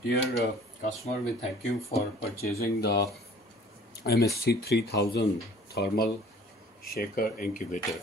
Dear customer, we thank you for purchasing the MSC-3000 thermal shaker incubator.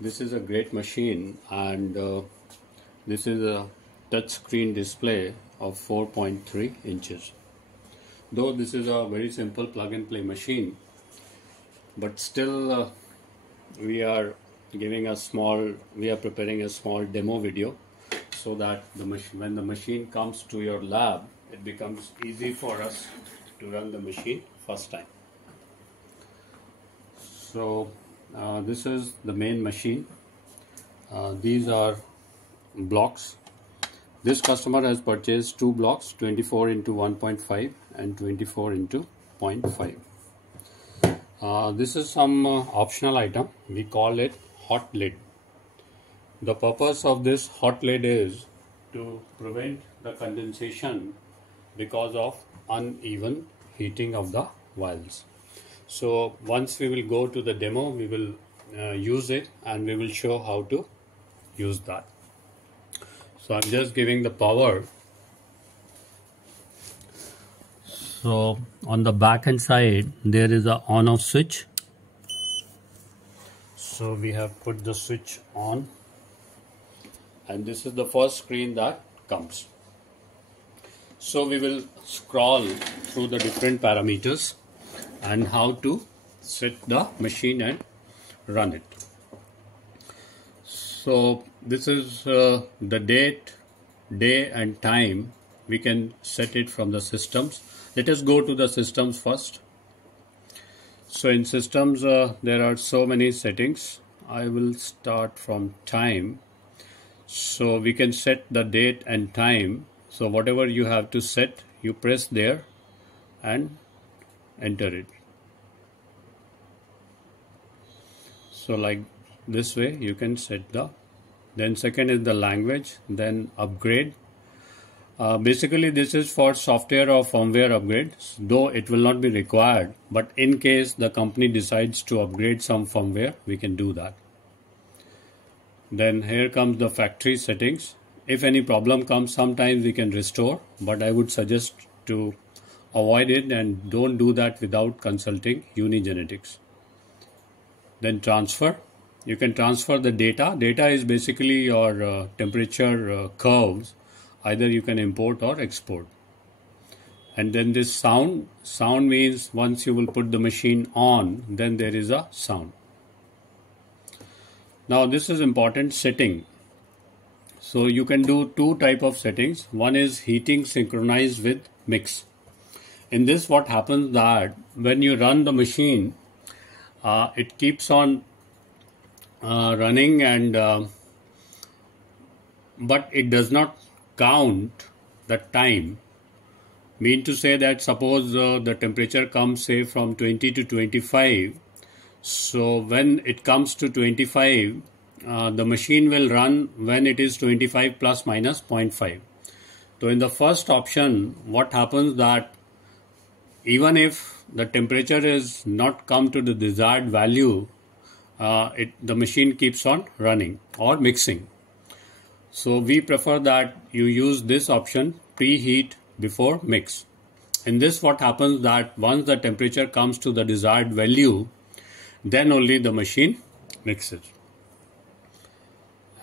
This is a great machine, and this is a touch screen display of 4.3 inches. Though this is a very simple plug and play machine, but still we are preparing a small demo video, so that when the machine comes to your lab, it becomes easy for us to run the machine first time. So this is the main machine. These are blocks. This customer has purchased two blocks, 24 into 1.5 and 24 into 0.5. This is some optional item. We call it hot lid. The purpose of this hot lid is to prevent the condensation because of uneven heating of the vials. So once we will go to the demo, we will use it and we will show how to use that. So I'm just giving the power. So on the back hand side there is a on off switch. So we have put the switch on, and this is the first screen that comes. So we will scroll through the different parameters and how to set the machine and run it. So this is the date, day and time. We can set it from the systems. Let us go to the systems first. So in systems there are so many settings. I will start from time. So we can set the date and time. So whatever you have to set, you press there and enter it. So like this way you can set the, then second is the language, then upgrade. Basically this is for software or firmware upgrades, though it will not be required, but in case the company decides to upgrade some firmware, we can do that. Then here comes the factory settings. If any problem comes, sometimes we can restore, but I would suggest to avoid it and don't do that without consulting UNIGENETICS. Then transfer. You can transfer the data. Data is basically your temperature curves. Either you can import or export. And then this sound. Sound means once you will put the machine on, then there is a sound. Now this is important, setting. So you can do two type of settings. One is heating synchronized with mix. In this what happens that when you run the machine, it keeps on running, and but it does not count the time. Mean to say that suppose the temperature comes say from 20 to 25. So when it comes to 25, the machine will run when it is 25 plus minus 0.5. So in the first option, what happens that even if the temperature is not come to the desired value, the machine keeps on running or mixing. So we prefer that you use this option, preheat before mix. In this what happens that once the temperature comes to the desired value, then only the machine mixes.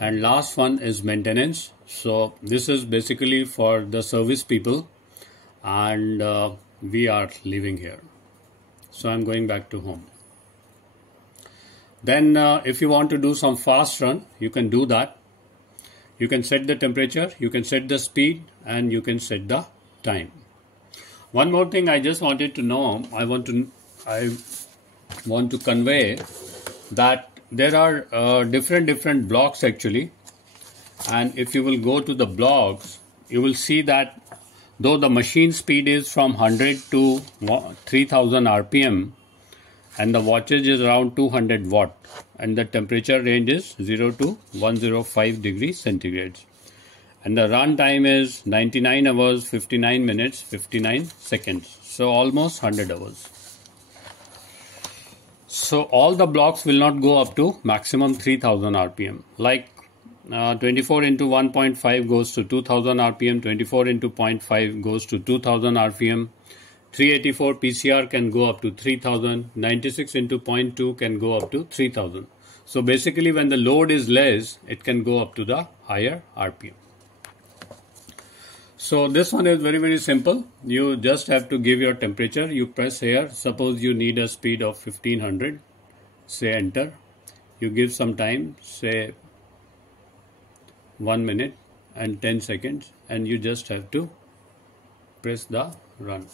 And last one is maintenance. So this is basically for the service people, and we are living here. So I'm going back to home. Then if you want to do some fast run, you can do that. You can set the temperature, you can set the speed, and you can set the time. One more thing I just wanted to know, I want to convey that there are different blocks actually, and if you will go to the blocks, you will see that though the machine speed is from 100 to 3000 RPM and the wattage is around 200 watt and the temperature range is 0 to 105 degrees centigrade, and the run time is 99 hours 59 minutes 59 seconds, so almost 100 hours. So all the blocks will not go up to maximum 3000 RPM. Like 24 into 1.5 goes to 2000 RPM, 24 into 0.5 goes to 2000 RPM, 384 PCR can go up to 3000, 96 into 0.2 can go up to 3000. So basically when the load is less, it can go up to the higher RPM. So this one is very, very simple. You just have to give your temperature. You press here. Suppose you need a speed of 1500. Say enter. You give some time, say 1 minute and 10 seconds, and you just have to press the run.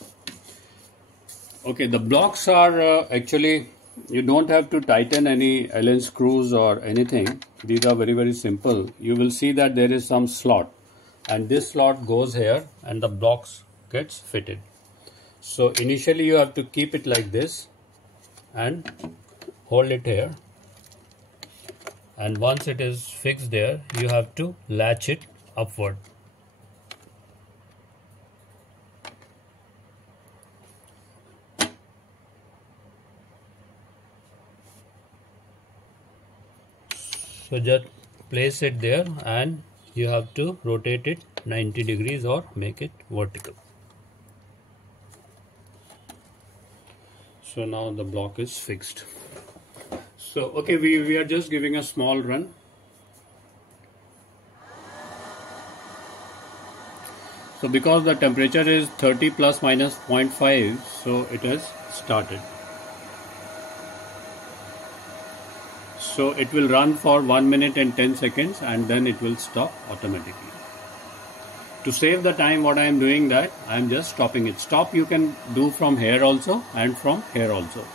Okay, the blocks are actually, you don't have to tighten any Allen screws or anything. These are very, very simple. You will see that there is some slot, and this slot goes here and the blocks gets fitted. So initially you have to keep it like this and hold it here, and once it is fixed there, you have to latch it upward. So just place it there and you have to rotate it 90 degrees or make it vertical. So now the block is fixed. So okay, we are just giving a small run. So because the temperature is 30 plus minus 0.5, so it has started. So it will run for 1 minute and 10 seconds and then it will stop automatically. To save the time, what I am doing that I am just stopping it. Stop you can do from here also and from here also.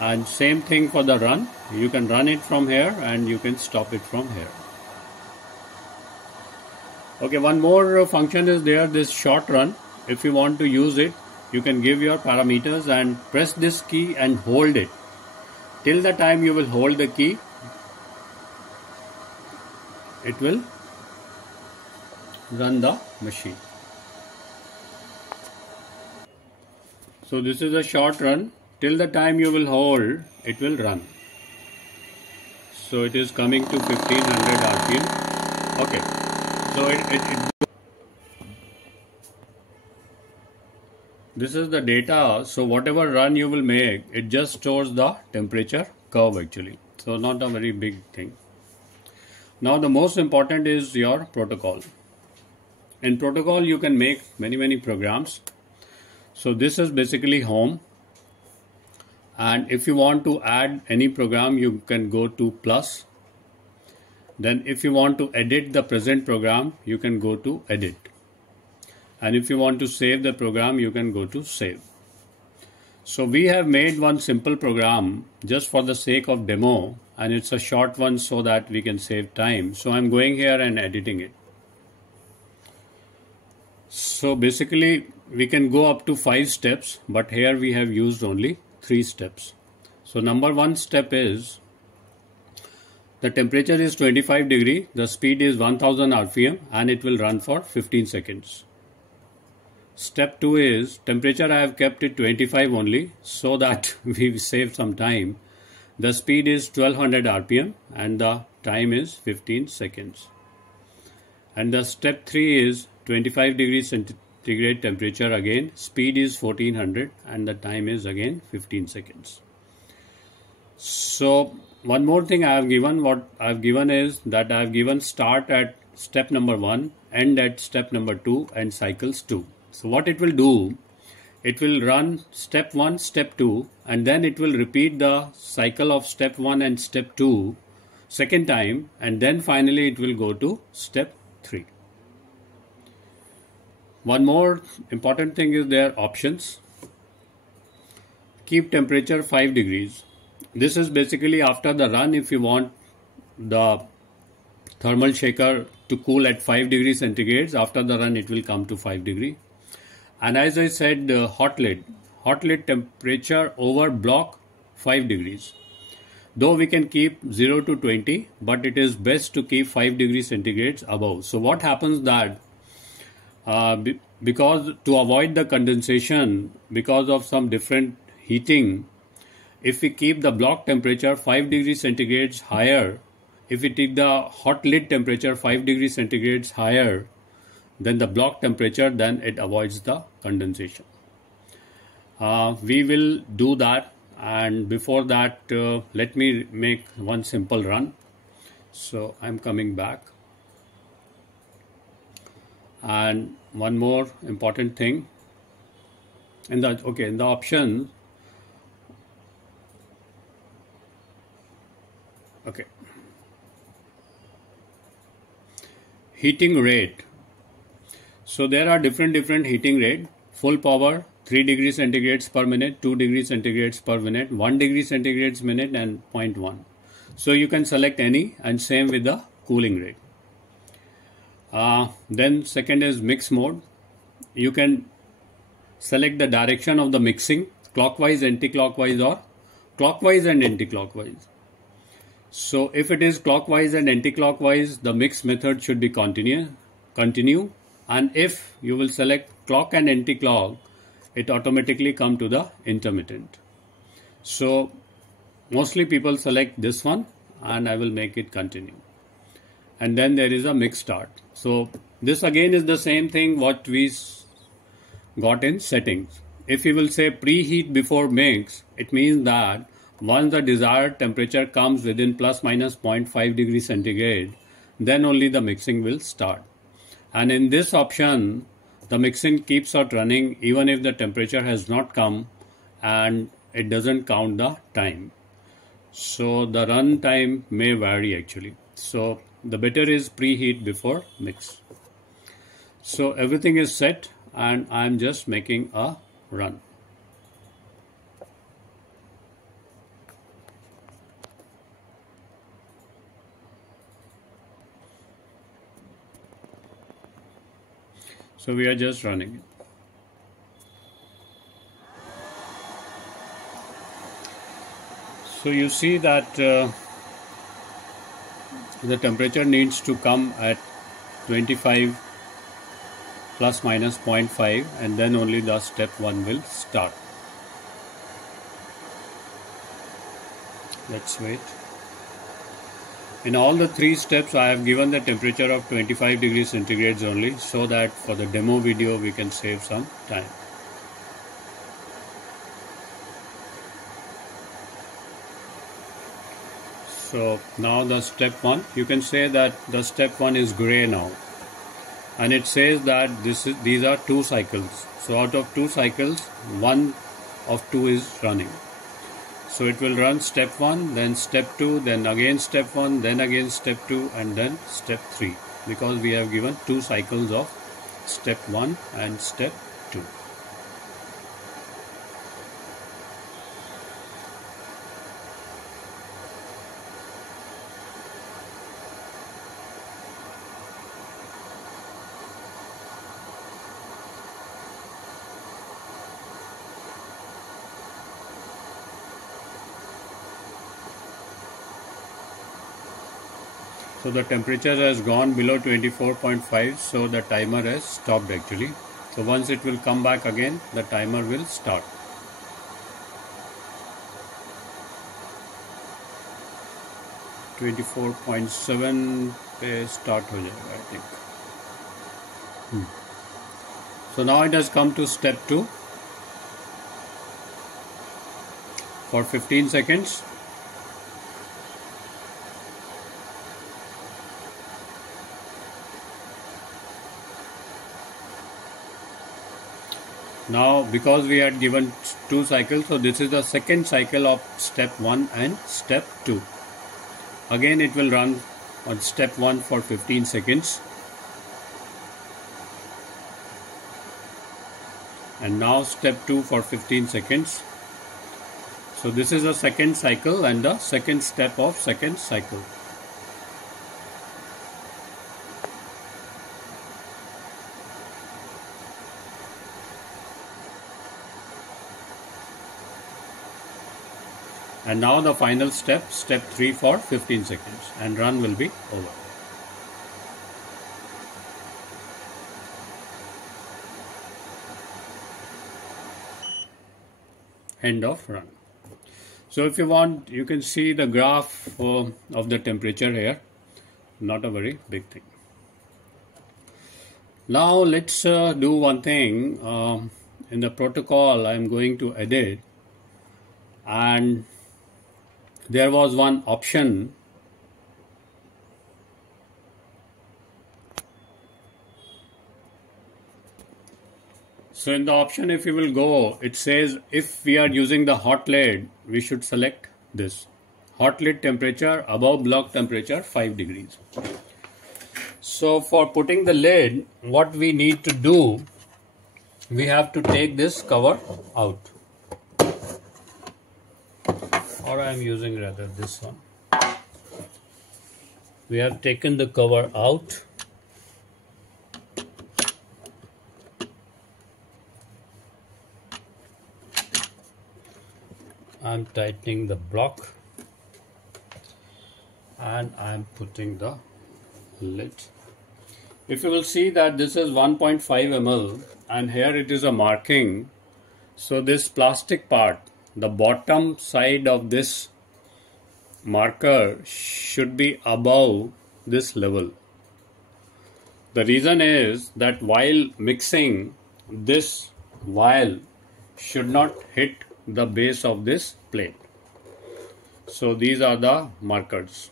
And same thing for the run. You can run it from here and you can stop it from here. Okay, one more function is there, this short run. If you want to use it, you can give your parameters and press this key and hold it. Till the time you will hold the key, it will run the machine. So this is a short run. Till the time you will hold, it will run. So it is coming to 1500 RPM. Okay. So this is the data. So whatever run you will make, it just stores the temperature curve actually. So not a very big thing. Now the most important is your protocol. In protocol you can make many programs. So this is basically home. And if you want to add any program, you can go to plus. Then if you want to edit the present program, you can go to edit. And if you want to save the program, you can go to save. So we have made one simple program just for the sake of demo, and it's a short one so that we can save time. So I'm going here and editing it. So basically we can go up to 5 steps, but here we have used only 3 steps. So number 1 step is the temperature is 25 degree, the speed is 1000 RPM and it will run for 15 seconds. Step 2 is temperature I have kept it 25 only so that we save some time. The speed is 1200 RPM and the time is 15 seconds. And the step 3 is 25 degrees centigrade temperature again, speed is 1400 and the time is again 15 seconds. So one more thing I have given, what I have given is that I have given start at step number 1, end at step number 2 and cycles 2. So what it will do, it will run step 1, step 2 and then it will repeat the cycle of step 1 and step 2 second time and then finally it will go to step 3. One more important thing is their options. Keep temperature 5 degrees. This is basically after the run if you want the thermal shaker to cool at 5 degrees centigrade. After the run it will come to 5 degree. And as I said, hot lid temperature over block 5 degrees. Though we can keep 0 to 20, but it is best to keep 5 degrees centigrade above. So what happens that because to avoid the condensation because of some different heating, if we keep the block temperature 5 degrees centigrade higher, If we take the hot lid temperature 5 degrees centigrade higher than the block temperature, then it avoids the condensation. We will do that, and before that let me make one simple run. So I'm coming back, and one more important thing in the option. Okay, heating rate. So there are different heating rate. Full power 3 degrees centigrade per minute, 2 degrees centigrade per minute, 1 degree centigrade minute, and 0.1. So you can select any, and same with the cooling rate. Then second is mix mode. You can select the direction of the mixing, clockwise, anti-clockwise, or clockwise and anti-clockwise. So if it is clockwise and anti-clockwise, the mix method should be continue, and if you will select clock and anti-clock, it automatically come to the intermittent. So mostly people select this one, and I will make it continue. And then there is a mix start. So this again is the same thing what we got in settings. If you will say preheat before mix, it means that once the desired temperature comes within plus minus 0.5 degrees centigrade, then only the mixing will start. And in this option, the mixing keeps on running even if the temperature has not come, and it doesn't count the time. So the run time may vary actually. So the better is preheat before mix. So everything is set, and I'm just making a run. So we are just running it. So you see that the temperature needs to come at 25 plus minus 0.5, and then only the step 1 will start. Let's wait. In all the 3 steps, I have given the temperature of 25 degrees centigrade only, so that for the demo video we can save some time. So now the step 1, you can say that the step 1 is gray now, and it says that these are 2 cycles. So out of 2 cycles, 1 of 2 is running. So it will run step 1, then step 2, then again step 1, then again step 2, and then step 3, because we have given 2 cycles of step 1 and step 2. So the temperature has gone below 24.5, so the timer has stopped actually. So once it will come back again, the timer will start. (24.7) पे start हो जाएगा, I think. So now it has come to step 2 for 15 seconds. Now because we had given 2 cycles, so this is the second cycle of step 1 and step 2. Again it will run on step 1 for 15 seconds. And now step 2 for 15 seconds. So this is the second cycle and the second step of second cycle. And now the final step, step 3 for 15 seconds, and run will be over. End of run. So if you want, you can see the graph of the temperature here. Not a very big thing. Now let's do one thing. In the protocol, I'm going to edit, and there was one option. So in the option, if you will go, it says if we are using the hot lid, we should select this. Hot lid temperature above block temperature 5 degrees. So for putting the lid, what we need to do, we have to take this cover out. Or I am using rather this one. We have taken the cover out. I'm tightening the block and I'm putting the lid. If you will see that this is 1.5 ml and here it is a marking. So this plastic part, the bottom side of this marker should be above this level. The reason is that while mixing, this vial should not hit the base of this plate. So these are the markers.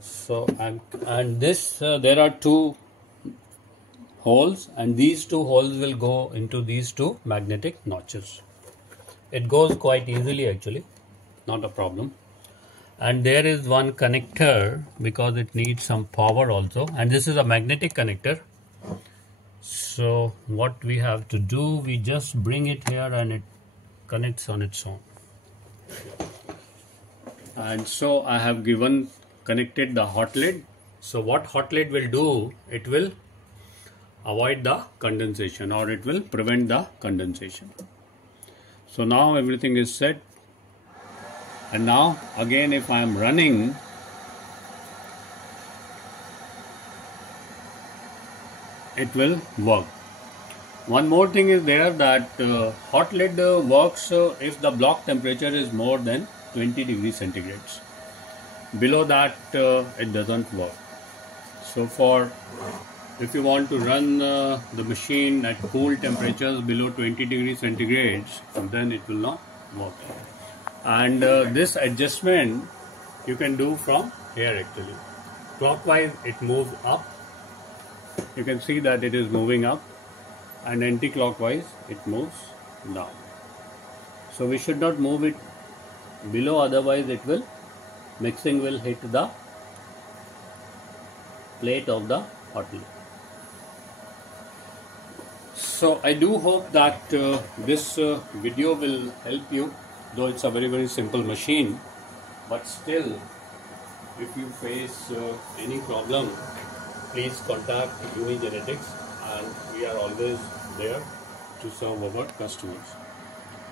So and this there are two holes, and these two holes will go into these two magnetic notches. It goes quite easily actually, not a problem. And there is one connector because it needs some power also, and this is a magnetic connector. So what we have to do, we just bring it here and it connects on its own. And so I have connected the hot lid. So what hot lid will do, it will avoid the condensation, or it will prevent the condensation. So now everything is set. And now again, if I am running, it will work. One more thing is there, that hot lid works if the block temperature is more than 20 degrees centigrade. Below that it doesn't work. So if you want to run the machine at cool temperatures below 20 degrees centigrade, then it will not work. And this adjustment you can do from here actually. Clockwise it moves up. You can see that it is moving up, and anti-clockwise it moves down. So we should not move it below, otherwise it will mixing will hit the plate of the hot lid. So I do hope that this video will help you, though it's a very simple machine, but still if you face any problem, please contact UNIGENETICS, and we are always there to serve our customers.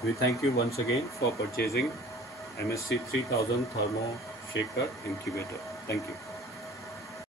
We thank you once again for purchasing MSC 3000 Thermo Shaker Incubator. Thank you.